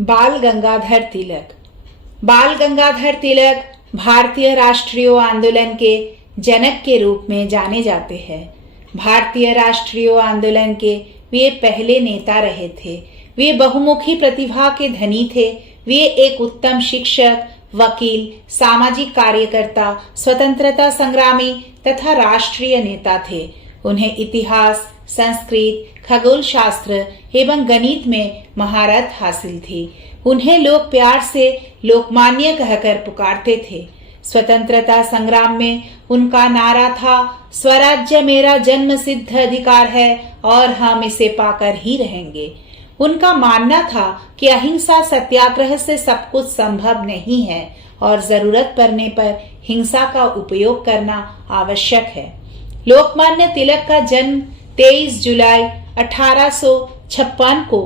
बाल गंगाधर तिलक। बाल गंगाधर तिलक भारतीय राष्ट्रीय आंदोलन के जनक के रूप में जाने जाते हैं। भारतीय राष्ट्रीय आंदोलन के वे पहले नेता रहे थे। वे बहुमुखी प्रतिभा के धनी थे। वे एक उत्तम शिक्षक, वकील, सामाजिक कार्यकर्ता, स्वतंत्रता संग्रामी तथा राष्ट्रीय नेता थे। उन्हें इतिहास, संस्कृत, खगोल शास्त्र एवं गणित में महारत हासिल थी। उन्हें लोग प्यार से लोकमान्य कहकर पुकारते थे। स्वतंत्रता संग्राम में उनका नारा था, स्वराज्य मेरा जन्म सिद्ध अधिकार है और हम इसे पाकर ही रहेंगे। उनका मानना था कि अहिंसा सत्याग्रह से सब कुछ संभव नहीं है और जरूरत पड़ने पर हिंसा का उपयोग करना आवश्यक है। लोकमान्य तिलक का जन्म 23 जुलाई 1856 को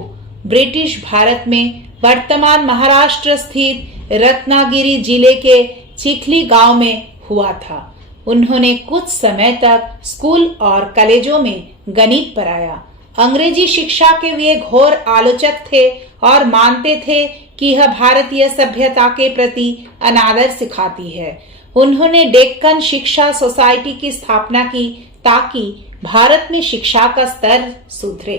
ब्रिटिश भारत में वर्तमान महाराष्ट्र स्थित रत्नागिरी जिले के चिखली गांव में हुआ था। उन्होंने कुछ समय तक स्कूल और कॉलेजों में गणित पढ़ाया। अंग्रेजी शिक्षा के वे घोर आलोचक थे और मानते थे कि यह भारतीय सभ्यता के प्रति अनादर सिखाती है। उन्होंने डेक्कन शिक्षा सोसाइटी की स्थापना की ताकि भारत में शिक्षा का स्तर सुधरे।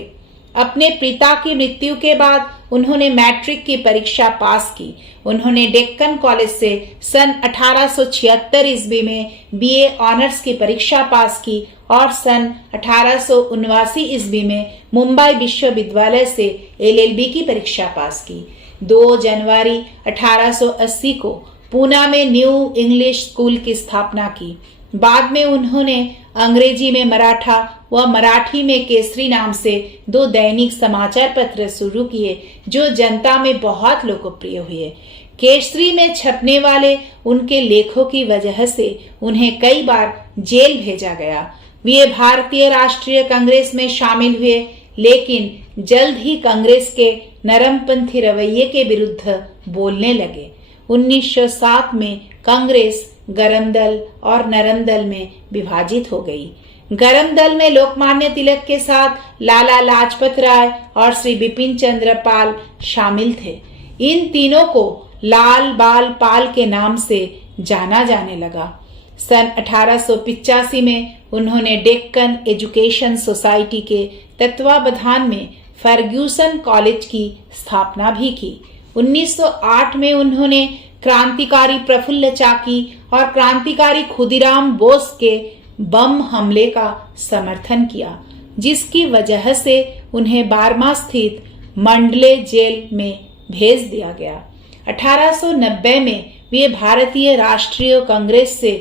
अपने पिता की मृत्यु के बाद उन्होंने मैट्रिक की परीक्षा पास की। उन्होंने डेक्कन कॉलेज से सन 1876 ईस्वी में बीए ऑनर्स की परीक्षा पास की और सन 1879 ईस्वी में मुंबई विश्वविद्यालय से एलएलबी की परीक्षा पास की। 2 जनवरी 1880 को पूना में न्यू इंग्लिश स्कूल की स्थापना की। बाद में उन्होंने अंग्रेजी में मराठा व मराठी में केसरी नाम से 2 दैनिक समाचार पत्र शुरू किए जो जनता में बहुत लोकप्रिय हुए। केसरी में छपने वाले उनके लेखों की वजह से उन्हें कई बार जेल भेजा गया। वे भारतीय राष्ट्रीय कांग्रेस में शामिल हुए, लेकिन जल्द ही कांग्रेस के नरमपंथी रवैये के विरुद्ध बोलने लगे। 1907 में कांग्रेस गरम दल और नरम दल में विभाजित हो गई। गरम दल में लोकमान्य तिलक के साथ लाला लाजपत राय और श्री बिपिन चंद्र पाल शामिल थे। इन तीनों को लाल बाल पाल के नाम से जाना जाने लगा। सन 1885 में उन्होंने डेक्कन एजुकेशन सोसाइटी के तत्वावधान में फर्ग्यूसन कॉलेज की स्थापना भी की। 1908 में उन्होंने क्रांतिकारी प्रफुल्ल चाकी और क्रांतिकारी खुदीराम बोस के बम हमले का समर्थन किया, जिसकी वजह से उन्हें बार्मा स्थित मंडले जेल में भेज दिया गया। 1890 में वे भारतीय राष्ट्रीय कांग्रेस से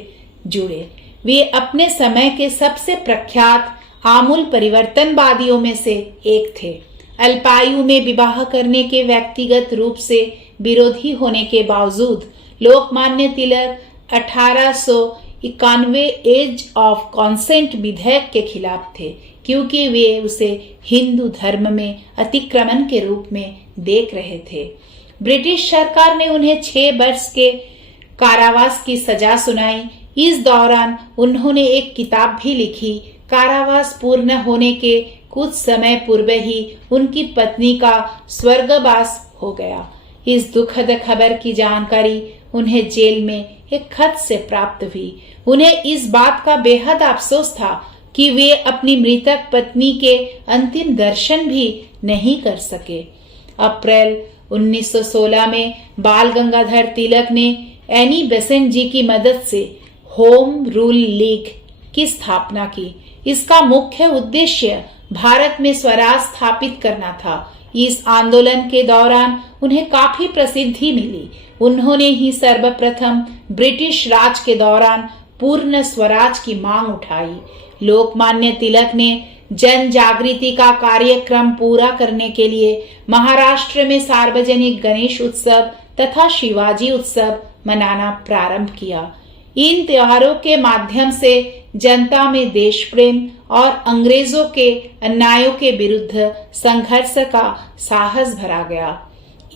जुड़े। वे अपने समय के सबसे प्रख्यात आमूल परिवर्तनवादियों में से एक थे। अल्पायु में विवाह करने के व्यक्तिगत रूप से विरोधी होने के बावजूद Lokmanya Tilak 1891 as of consent विधेयक के खिलाफ थे, क्योंकि वे उसे हिंदू धर्म में अतिक्रमण के रूप में देख रहे थे। ब्रिटिश सरकार ने उन्हें 6 वर्ष के कारावास की सजा सुनाई। इस दौरान उन्होंने एक किताब भी लिखी। कारावास पूर्ण होने के कुछ समय पूर्व ही उनकी पत्नी का स्वर्गवास हो गया। इस दुखद खबर की जानकारी उन्हें जेल में एक खत से प्राप्त हुई। उन्हें इस बात का बेहद अफसोस था कि वे अपनी मृतक पत्नी के अंतिम दर्शन भी नहीं कर सके। अप्रैल 1916 में बाल गंगाधर तिलक ने एनी बेसेंट जी की मदद से होम रूल लीग की स्थापना की। इसका मुख्य उद्देश्य भारत में स्वराज स्थापित करना था। इस आंदोलन के दौरान उन्हें काफी प्रसिद्धि मिली। उन्होंने ही सर्वप्रथम ब्रिटिश राज के दौरान पूर्ण स्वराज की मांग उठाई। लोकमान्य तिलक ने जन जागृति का कार्यक्रम पूरा करने के लिए महाराष्ट्र में सार्वजनिक गणेश उत्सव तथा शिवाजी उत्सव मनाना प्रारंभ किया। इन त्योहारों के माध्यम से जनता में देश प्रेम और अंग्रेजों के अन्यायों के विरुद्ध संघर्ष का साहस भरा गया।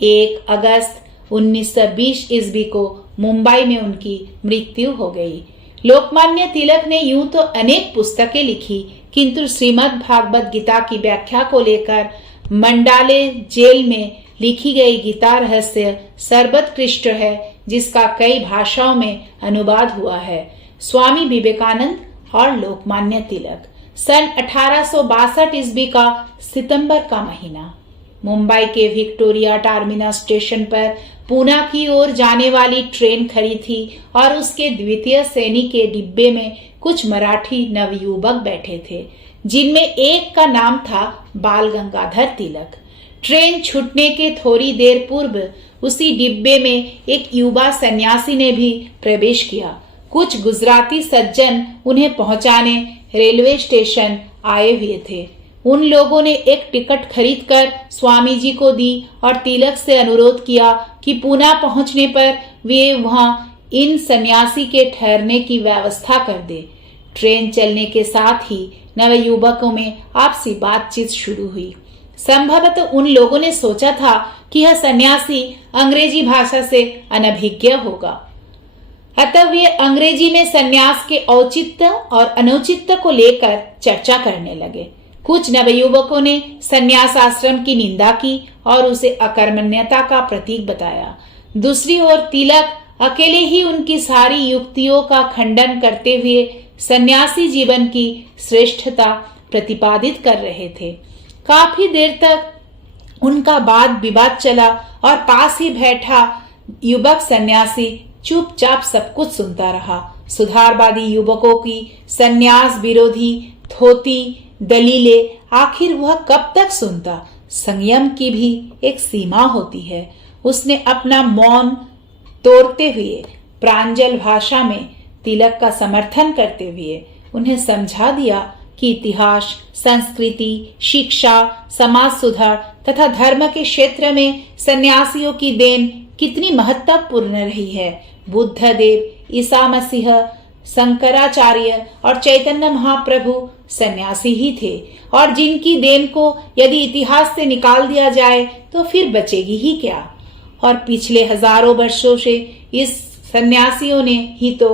1 अगस्त 1920 ईस्वी को मुंबई में उनकी मृत्यु हो गई। लोकमान्य तिलक ने यूं तो अनेक पुस्तकें लिखी, किंतु श्रीमद् भागवत गीता की व्याख्या को लेकर मंडाले जेल में लिखी गई गीता रहस्य सर्वोत्कृष्ट है, जिसका कई भाषाओं में अनुवाद हुआ है। स्वामी विवेकानंद और लोकमान्य तिलक। सन 1862 ईस्वी का सितंबर का महीना। मुंबई के विक्टोरिया टर्मिनस स्टेशन पर पूना की ओर जाने वाली ट्रेन खड़ी थी और उसके द्वितीय श्रेणी के डिब्बे में कुछ मराठी नवयुवक बैठे थे, जिनमें एक का नाम था बाल गंगाधर तिलक। ट्रेन छूटने के थोड़ी देर पूर्व उसी डिब्बे में एक युवा सन्यासी ने भी प्रवेश किया। कुछ गुजराती सज्जन उन्हें पहुंचाने रेलवे स्टेशन आए हुए थे। उन लोगों ने एक टिकट खरीदकर स्वामी जी को दी और तिलक से अनुरोध किया कि पूना पहुंचने पर वे वहां इन सन्यासी के ठहरने की व्यवस्था कर दे। ट्रेन चलने के साथ ही नवयुवकों में आपसी बातचीत शुरू हुई। संभवतः उन लोगों ने सोचा था कि यह सन्यासी अंग्रेजी भाषा से अनभिज्ञ होगा, अतः वे अंग्रेजी में सन्यास के औचित्य और अनुचित्य को लेकर चर्चा करने लगे। कुछ नवयुवकों ने सन्यास आश्रम की निंदा की और उसे अकर्मण्यता का प्रतीक बताया। दूसरी ओर तिलक अकेले ही उनकी सारी युक्तियों का खंडन करते हुए सन्यासी जीवन की श्रेष्ठता प्रतिपादित कर रहे थे। काफी देर तक उनका वाद विवाद चला और पास ही बैठा युवक सन्यासी चुपचाप सब कुछ सुनता रहा। सुधारवादी युवकों की सन्यास विरोधी थोती दलीलें आखिर वह कब तक सुनता? संयम की भी एक सीमा होती है। उसने अपना मौन तोड़ते हुए प्रांजल भाषा में तिलक का समर्थन करते हुए उन्हें समझा दिया कि इतिहास, संस्कृति, शिक्षा, समाज सुधार तथा धर्म के क्षेत्र में सन्यासियों की देन कितनी महत्वपूर्ण रही है। बुद्ध देव, ईसा मसीह, शंकराचार्य और चैतन्य महाप्रभु सन्यासी ही थे और जिनकी देन को यदि इतिहास से निकाल दिया जाए तो फिर बचेगी ही क्या। और पिछले हजारों वर्षों से इस सन्यासियों ने ही तो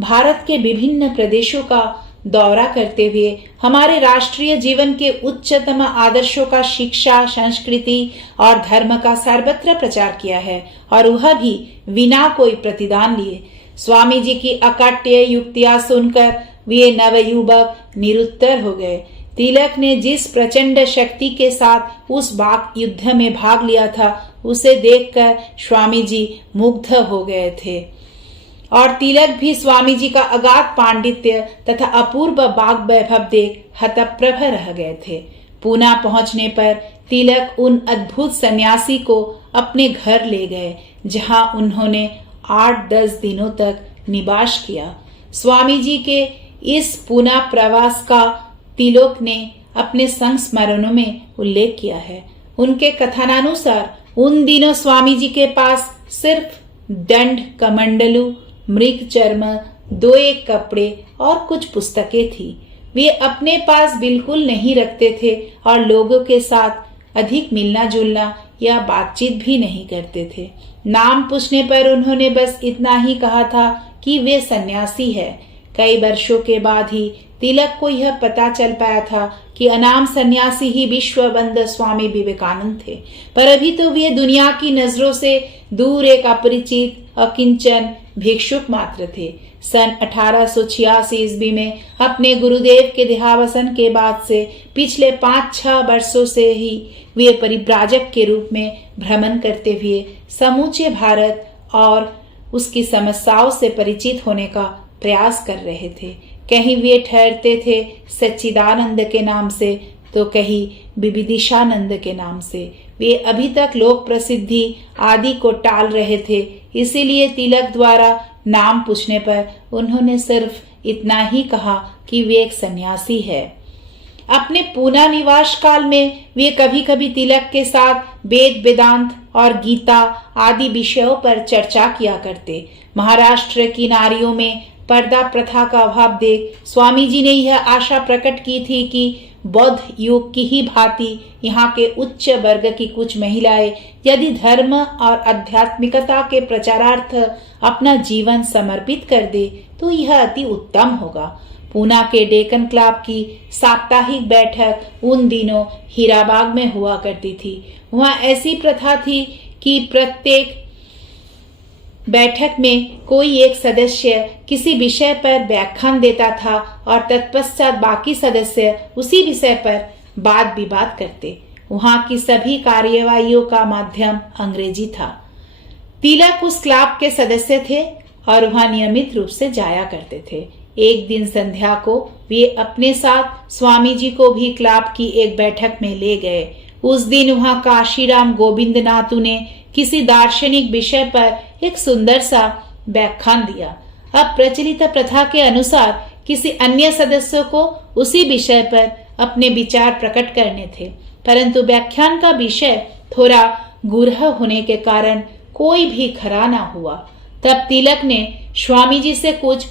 भारत के विभिन्न प्रदेशों का दौरा करते हुए हमारे राष्ट्रीय जीवन के उच्चतम आदर्शों का शिक्षा, संस्कृति और धर्म का सर्वत्र प्रचार किया है, और वह भी बिना कोई प्रतिदान लिए। स्वामी जी की अकाट्य युक्तियां सुनकर वे नवयुवक निरुत्तर हो गए। तिलक ने जिस प्रचंड शक्ति के साथ उस वाक युद्ध में भाग लिया था, उसे देखकर स्वामी जी मुग्ध हो गए थे और तिलक भी स्वामी जी का अगाध पांडित्य तथा अपूर्व वाग वैभव देख हतप्रभ रह गए थे। पूना पहुंचने पर तिलक उन अद्भुत सन्यासी को अपने घर ले गए, जहां उन्होंने 8-10 दिनों तक निवास किया। स्वामी जी के इस पूना प्रवास का तिलक ने अपने संस्मरणों में उल्लेख किया है। उनके कथनानुसार उन दिनों स्वामी जी के पास सिर्फ दंड, कमंडलू, मृग चर्म, 2-1 कपड़े और कुछ पुस्तकें थी। वे अपने पास बिल्कुल नहीं रखते थे और लोगों के साथ अधिक मिलना जुलना या बातचीत भी नहीं करते थे। नाम पूछने पर उन्होंने बस इतना ही कहा था कि वे सन्यासी है। कई वर्षों के बाद ही तिलक को यह पता चल पाया था कि अनाम सन्यासी ही विश्ववंद स्वामी विवेकानंद थे, पर अभी तो वे दुनिया की नजरों से दूर एक अपरिचित, अकिंचन भिक्षुक मात्र थे। सन 1886 ईस्वी में अपने गुरुदेव के देहावसान के बाद से पिछले 5-6 वर्षों से ही वे परिव्राजक के रूप में भ्रमण करते हुए समूचे भारत और उसकी समस्याओं से परिचित होने का प्रयास कर रहे थे। कहीं वे ठहरते थे सच्चिदानंद के नाम से, तो कहीं विविदिशानंद के नाम से। वे अभी तक लोक प्रसिद्धि आदि को टाल रहे थे, इसीलिए तिलक द्वारा नाम पूछने पर उन्होंने सिर्फ इतना ही कहा कि वे एक सन्यासी है। अपने पूना निवास काल में वे कभी कभी तिलक के साथ वेद, वेदांत और गीता आदि विषयों पर चर्चा किया करते। महाराष्ट्र की नारियों में पर्दा प्रथा का अभाव देख स्वामी जी ने यह आशा प्रकट की थी कि बौद्ध युग की ही भांति यहाँ के उच्च वर्ग की कुछ महिलाएं यदि धर्म और आध्यात्मिकता के प्रचारार्थ अपना जीवन समर्पित कर दे तो यह अति उत्तम होगा। पूना के डेकन क्लब की साप्ताहिक बैठक उन दिनों हीराबाग में हुआ करती थी। वहां ऐसी प्रथा थी कि प्रत्येक बैठक में कोई एक सदस्य किसी विषय पर व्याख्यान देता था और तत्पश्चात बाकी सदस्य उसी विषय पर वाद विवाद करते। वहां की सभी कार्यवाहियों का माध्यम अंग्रेजी था। तिलक उस क्लब के सदस्य थे और वहां नियमित रूप से जाया करते थे। एक दिन संध्या को वे अपने साथ स्वामी जी को भी क्लब की एक बैठक में ले गए। उस दिन वहां काशीराम गोविंदनाथु ने किसी दार्शनिक विषय पर एक सुंदर सा व्याख्यान दिया। अब प्रचलित प्रथा के अनुसार किसी अन्य सदस्य को उसी विषय पर अपने विचार प्रकट करने थे, परंतु व्याख्यान का विषय थोड़ा गूढ़ होने के कारण कोई भी खड़ा न हुआ। तब तिलक ने स्वामी जी से कुछ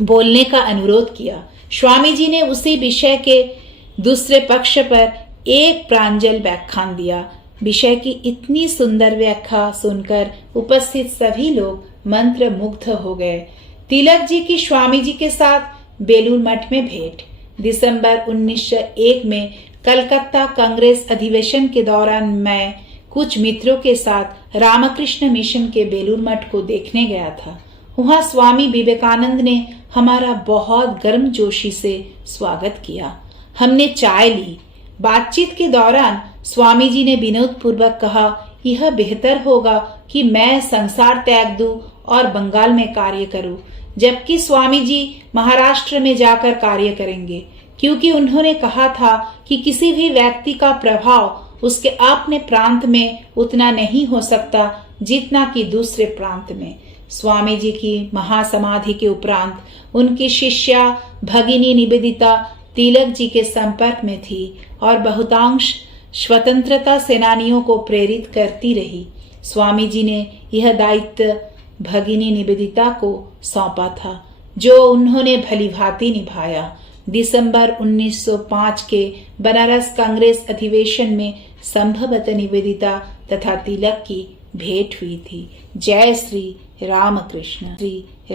बोलने का अनुरोध किया। स्वामी जी ने उसी विषय के दूसरे पक्ष पर एक प्रांजल व्याख्यान दिया। विषय की इतनी सुंदर व्याख्या सुनकर उपस्थित सभी लोग मंत्र मुग्ध हो गए। तिलक जी की स्वामी जी के साथ बेलूर मठ में भेंट। दिसंबर 1901 में कलकत्ता कांग्रेस अधिवेशन के दौरान मैं कुछ मित्रों के साथ रामकृष्ण मिशन के बेलूर मठ को देखने गया था। वहां स्वामी विवेकानंद ने हमारा बहुत गर्मजोशी से स्वागत किया। हमने चाय ली। बातचीत के दौरान स्वामी जी ने विनोद पूर्वक कहा, यह बेहतर होगा कि मैं संसार त्याग दूं और बंगाल में कार्य करूं, जबकि स्वामी जी महाराष्ट्र में जाकर कार्य करेंगे, क्योंकि उन्होंने कहा था कि किसी भी व्यक्ति का प्रभाव उसके अपने प्रांत में उतना नहीं हो सकता जितना कि दूसरे प्रांत में। स्वामी जी की महासमाधि के उपरांत उनकी शिष्या भगिनी निवेदिता तिलक जी के संपर्क में थी और बहुतांश स्वतंत्रता सेनानियों को प्रेरित करती रही। स्वामी जी ने यह दायित्व भगिनी निवेदिता को सौंपा था, जो उन्होंने भलीभांति निभाया। दिसंबर 1905 के बनारस कांग्रेस अधिवेशन में संभवतः निवेदिता तथा तिलक की भेंट हुई थी। जय श्री रामकृष्ण। श्री